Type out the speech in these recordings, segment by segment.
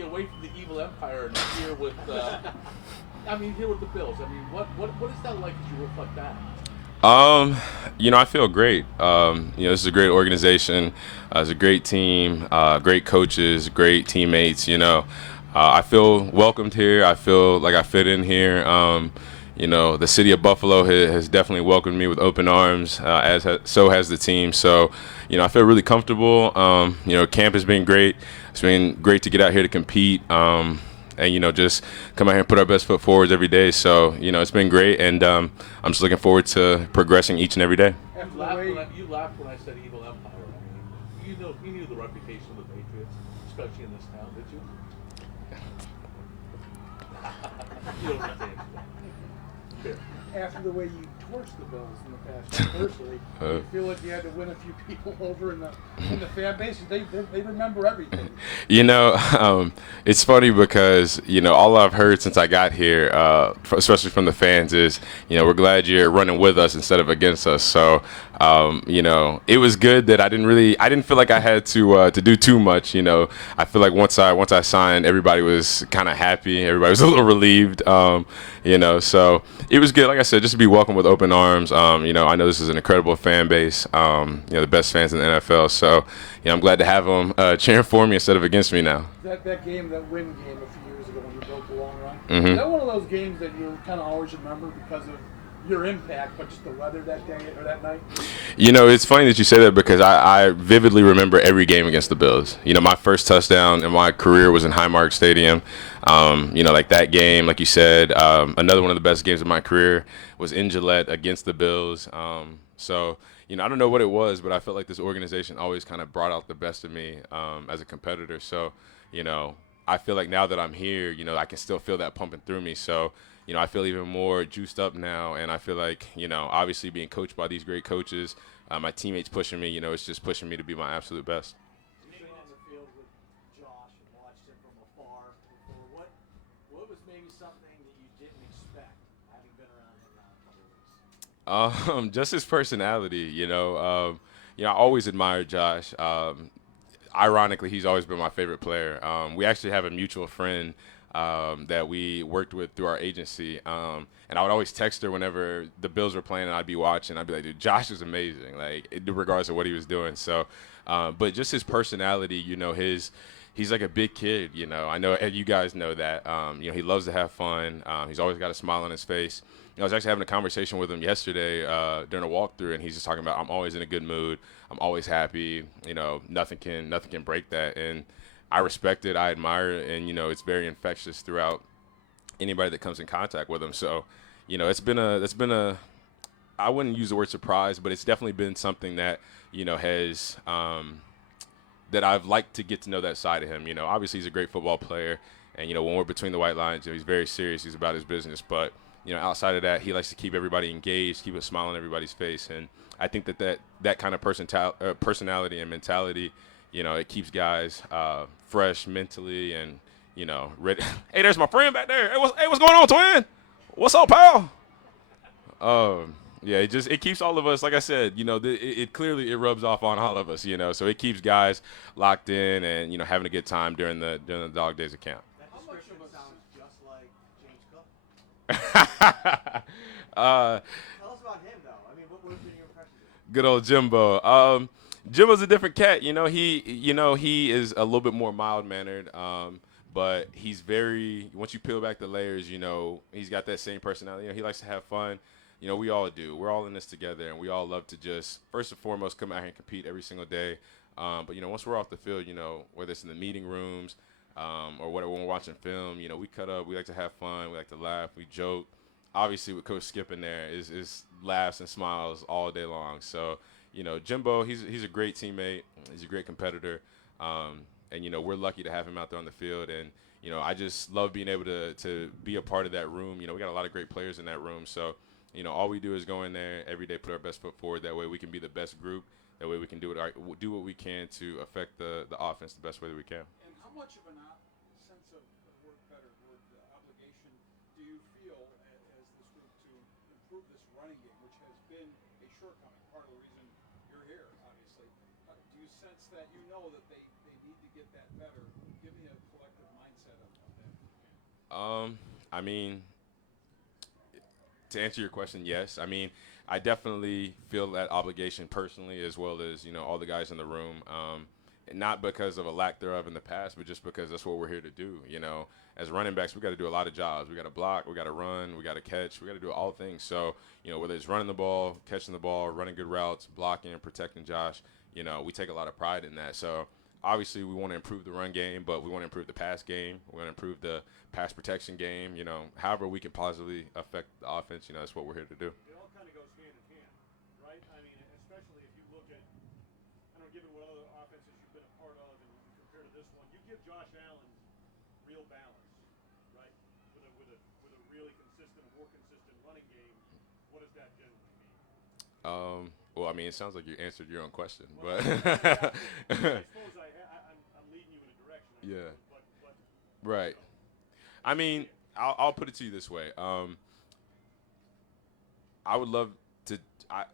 be away from the evil empire and here with, here with the Bills? I mean, what is that like as you reflect back? I feel great. This is a great organization. It's a great team, great coaches, great teammates. I feel welcomed here. I feel like I fit in here. The city of Buffalo has definitely welcomed me with open arms, so has the team. So, I feel really comfortable. Camp has been great. It's been great to get out here to compete. And just come out here and put our best foot forward every day. So it's been great, and I'm just looking forward to progressing each and every day. You laughed when I said evil empire. I mean, you knew the reputation of the Patriots, especially in this town, did you? You don't have to answer that. After the way you torched the Bills in the past year, personally, you feel like you had to win a few people over in the fan base. They remember everything. It's funny because all I've heard since I got here, especially from the fans, is we're glad you're running with us instead of against us. So it was good that I didn't feel like I had to do too much. I feel like once I signed, everybody was kind of happy. Everybody was a little relieved. So it was good. Like I said, just to be welcomed with open arms. I know this is an incredible fan base. The best fans in the NFL. So, I'm glad to have them cheering for me instead of against me now. That win game a few years ago when you broke the long run. Mm-hmm. Is that one of those games that you kind of always remember because of your impact, but just the weather that day or that night? It's funny that you say that because I vividly remember every game against the Bills. My first touchdown in my career was in Highmark Stadium. Like that game, like you said, another one of the best games of my career was in Gillette against the Bills. I don't know what it was, but I felt like this organization always kind of brought out the best of me as a competitor. So, I feel like now that I'm here, I can still feel that pumping through me. So, I feel even more juiced up now, and I feel like, obviously being coached by these great coaches, my teammates pushing me, it's just pushing me to be my absolute best. You've been on the field with Josh and watched him from afar before. What was maybe something that you didn't expect having been around him now a couple of weeks? Just his personality, I always admired Josh. Ironically, he's always been my favorite player. We actually have a mutual friend that we worked with through our agency. And I would always text her whenever the Bills were playing and I'd be watching. I'd be like, dude, Josh is amazing, regardless of what he was doing. So, but just his personality, he's like a big kid, I know you guys know that. He loves to have fun. He's always got a smile on his face. I was actually having a conversation with him yesterday during a walkthrough, and he's just talking about I'm always in a good mood. I'm always happy. Nothing can break that. And I respect it. I admire it. And, it's very infectious throughout anybody that comes in contact with him. So, it's been a I wouldn't use the word surprise, but it's definitely been something that, has that I've liked to get to know that side of him. Obviously he's a great football player. And, when we're between the white lines, he's very serious. He's about his business. But, outside of that, he likes to keep everybody engaged, keep a smile on everybody's face. And I think that kind of personality and mentality, it keeps guys fresh mentally and, ready. Hey, there's my friend back there. Hey, what's going on, twin? What's up, pal? Yeah, it keeps all of us, like I said, it clearly rubs off on all of us, so it keeps guys locked in and, having a good time during the dog days of camp. That description sounds just like James Cook. Tell us about him, though. What have been your impressions of him? Good old Jimbo. Jimbo's a different cat. He is a little bit more mild-mannered, but he's once you peel back the layers, he's got that same personality. He likes to have fun. We all do. We're all in this together, and we all love to just, first and foremost, come out here and compete every single day. But, once we're off the field, whether it's in the meeting rooms or whatever, when we're watching film, we cut up. We like to have fun. We like to laugh. We joke. Obviously, with Coach Skip in there, is laughs and smiles all day long. So, Jimbo, he's a great teammate. He's a great competitor. And, we're lucky to have him out there on the field. And, I just love being able to be a part of that room. We got a lot of great players in that room. So, all we do is go in there every day, put our best foot forward. That way we can be the best group. That way we can do what we can to affect the offense the best way that we can. And how much of a sense of obligation do you feel as this group to improve this running game, which has been a shortcoming, part of the reason you're here, obviously? Do you sense that that they need to get that better, giving a collective mindset I mean, to answer your question, yes. I mean, I definitely feel that obligation personally, as well as all the guys in the room. And not because of a lack thereof in the past, but just because that's what we're here to do. As running backs, we got to do a lot of jobs. We got to block, we got to run, we got to catch, we got to do all things. So whether it's running the ball, catching the ball, running good routes, blocking, protecting Josh, we take a lot of pride in that. So obviously we want to improve the run game, but we want to improve the pass game. We want to improve the pass protection game. However we can positively affect the offense. That's what we're here to do. It all kind of goes hand in hand, right? I mean, especially if you look at, I don't know, given what other offenses you've been a part of, and you compare to this one, you give Josh Allen real balance, right? With a really consistent, more consistent running game. What does that generally mean? Well, I mean, it sounds like you answered your own question, Well, but I suppose I'm leading you in a direction. Yeah. But right. I mean, I'll put it to you this way. I would love to.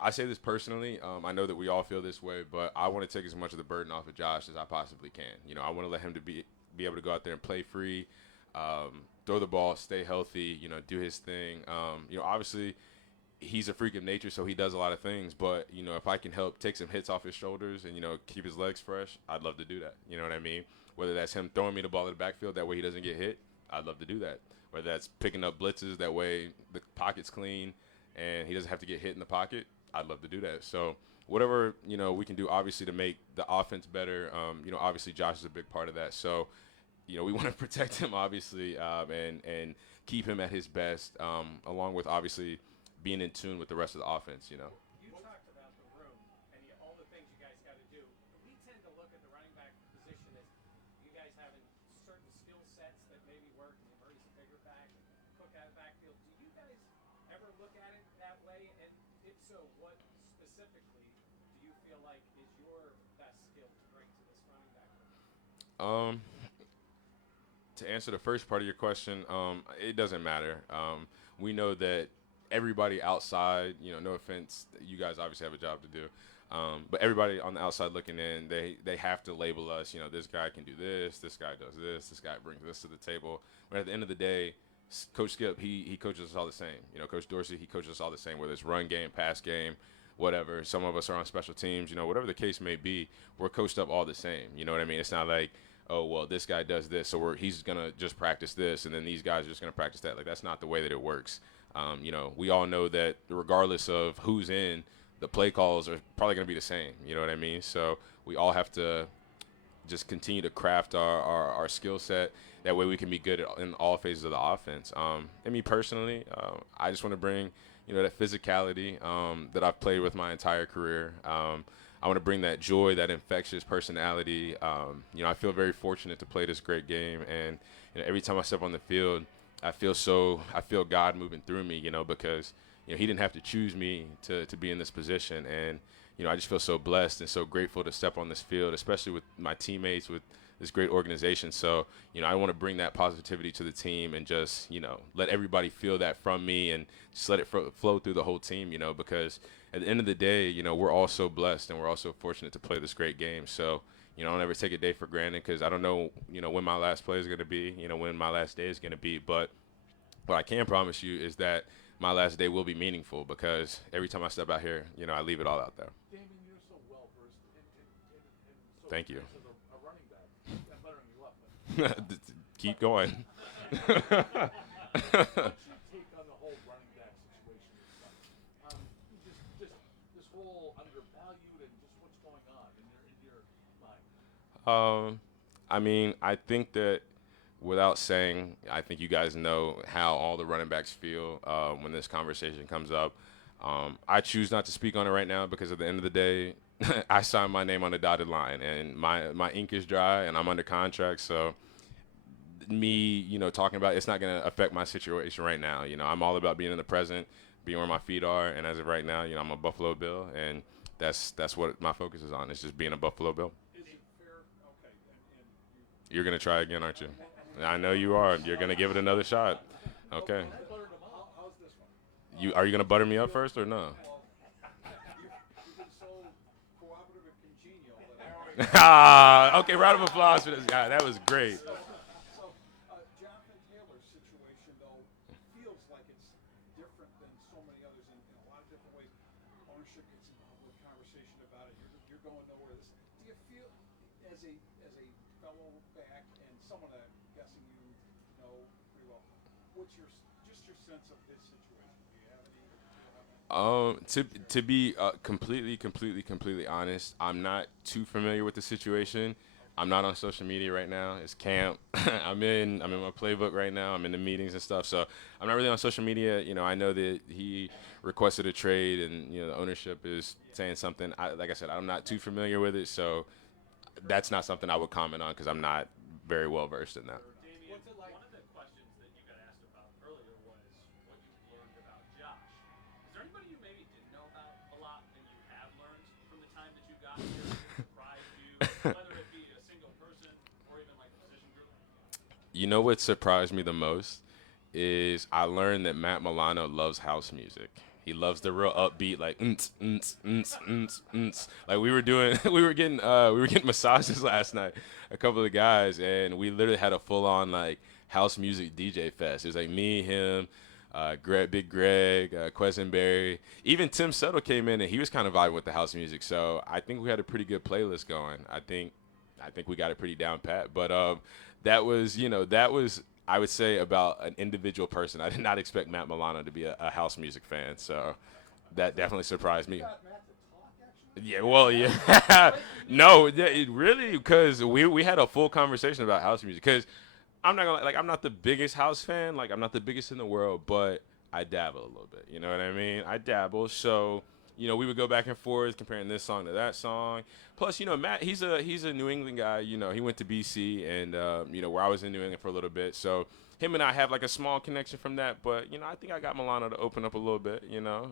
I say this personally. I know that we all feel this way, but I want to take as much of the burden off of Josh as I possibly can. I want to let him to be able to go out there and play free, throw the ball, stay healthy. Do his thing. Obviously, he's a freak of nature, so he does a lot of things. But if I can help take some hits off his shoulders and keep his legs fresh, I'd love to do that. You know what I mean? Whether that's him throwing me the ball in the backfield, that way he doesn't get hit, I'd love to do that. Whether that's picking up blitzes, that way the pocket's clean and he doesn't have to get hit in the pocket, I'd love to do that. So whatever we can do, obviously, to make the offense better. Obviously Josh is a big part of that. So we want to protect him, obviously, and keep him at his best, along with obviously being in tune with the rest of the offense. You talked about the room and all the things you guys got to do. We tend to look at the running back position as you guys having certain skill sets that maybe work. Murray's a bigger back, Cook out of backfield. Do you guys ever look at it that way? And if so, what specifically do you feel like is your best skill to bring to this running back room? To answer the first part of your question, it doesn't matter. We know that everybody outside, no offense, you guys obviously have a job to do, but everybody on the outside looking in, they have to label us, this guy can do this guy does this guy brings this to the table. But at the end of the day, Coach Skip, he coaches us all the same. Coach Dorsey, he coaches us all the same, whether it's run game, pass game, whatever. Some of us are on special teams, whatever the case may be, we're coached up all the same. You know what I mean? It's not like, oh, well, this guy does this, so he's going to just practice this, and then these guys are just going to practice that. Like, that's not the way that it works. We all know that regardless of who's in, the play calls are probably going to be the same. You know what I mean? So we all have to just continue to craft our skill set. That way we can be good in all phases of the offense. And me personally, I just want to bring, that physicality that I've played with my entire career. I want to bring that joy, that infectious personality. I feel very fortunate to play this great game. And every time I step on the field, I feel God moving through me, because, he didn't have to choose me to be in this position. And, I just feel so blessed and so grateful to step on this field, especially with my teammates, with this great organization. So, I want to bring that positivity to the team and just, let everybody feel that from me and just let it flow through the whole team, because at the end of the day, we're all so blessed and we're all so fortunate to play this great game. So, I don't ever take a day for granted because I don't know, when my last play is going to be, when my last day is going to be. But what I can promise you is that my last day will be meaningful because every time I step out here, I leave it all out there. Damien, you're so well versed in so Thank you. as a running back. I'm buttering you up, but Keep going. what's your take on the whole running back situation this summer? Just this whole undervalued and just what's going on in your mind? I mean, I think that without saying, I think you guys know how all the running backs feel when this conversation comes up. I choose not to speak on it right now because at the end of the day, I signed my name on the dotted line and my ink is dry and I'm under contract. So me, talking about it's not going to affect my situation right now. I'm all about being in the present, being where my feet are. And as of right now, I'm a Buffalo Bill and that's what my focus is on. It's just being a Buffalo Bill. is it fair? Okay, and You're going to try again, aren't you? I know you are. You're going to give it another shot. Okay. how's this one? Are you going to butter me up first or no? Well, you've been so cooperative and congenial that Okay, round of applause for this guy. That was great. So, Jonathan Taylor's situation different ways. Ownership gets involved with conversation about it. You're going nowhere. Do you feel, as a fellow back and someone that I'm guessing you know pretty well, what's your sense of this situation? Do you have any feel on that? To be completely honest, I'm not too familiar with the situation. I'm not on social media right now. It's camp. I'm in my playbook right now. I'm in the meetings and stuff. So I'm not really on social media. You know, I know that he requested a trade, and you know the ownership is saying something. Like I said, I'm not too familiar with it, so that's not something I would comment on because I'm not very well versed in that. Damien, What's it like? one of the questions that you got asked about earlier was what you learned about Josh. Is there anybody you maybe didn't know about a lot that you have learned from the time that you got here that surprised you, whether it be a single person or even like a position group? You know what surprised me the most is I learned that Matt Milano loves house music. He loves the real upbeat, like like we were doing. We were getting massages last night. A couple of guys, and we literally had a full on like house music DJ fest. It was like me, him, Big Greg, Quesenberry. Even Tim Settle came in, and he was kind of vibing with the house music. So I think we had a pretty good playlist going. I think we got it pretty down pat. But that was I would say about an individual person. I did not expect Matt Milano to be a house music fan, so that definitely surprised me. You got Matt to talk, actually? Yeah, well, yeah. No, yeah, it really, because we had a full conversation about house music. Because I'm not gonna like I'm not the biggest house fan. Like I'm not the biggest in the world, but I dabble a little bit. You know what I mean? I dabble. So we would go back and forth comparing this song to that song. Plus, Matt, he's a New England guy. He went to BC and where I was in New England for a little bit. So him and I have like a small connection from that. But I think I got Milano to open up a little bit.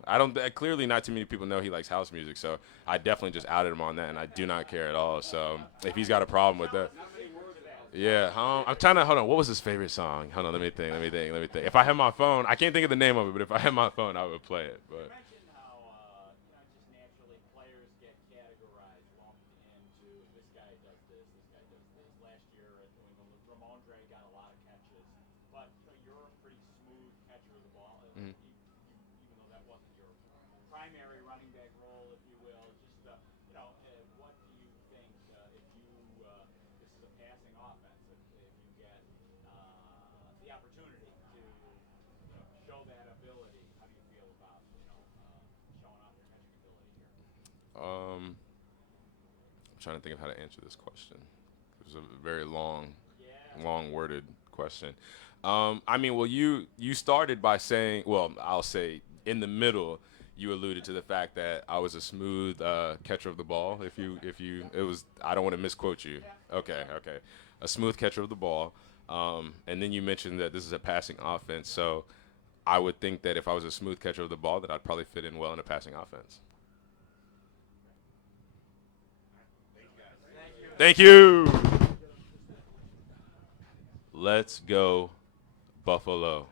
I don't clearly not too many people know he likes house music. So I definitely just outed him on that, and I do not care at all. So if he's got a problem with that. Yeah, I'm trying to hold on. What was his favorite song? Hold on, let me think. If I had my phone, I can't think of the name of it, but if I had my phone, I would play it. But You mentioned how just naturally players get categorized, lumped into this guy does this guy does this. Last year at New England, Ramondre got a lot of catches, but you're a pretty smooth catcher of the ball, even though that wasn't your primary running back role, if you will. Just what do you think if you this is a passing offense? If you get the opportunity to show that ability, how do you feel about showing off your catching ability here? I'm trying to think of how to answer this question. It was a very long-worded question. Well, you started by saying, well, I'll say in the middle, you alluded to the fact that I was a smooth catcher of the ball. I don't want to misquote you. Okay, a smooth catcher of the ball. And then you mentioned that this is a passing offense. So I would think that if I was a smooth catcher of the ball, that I'd probably fit in well in a passing offense. Thank you. Let's go, Buffalo.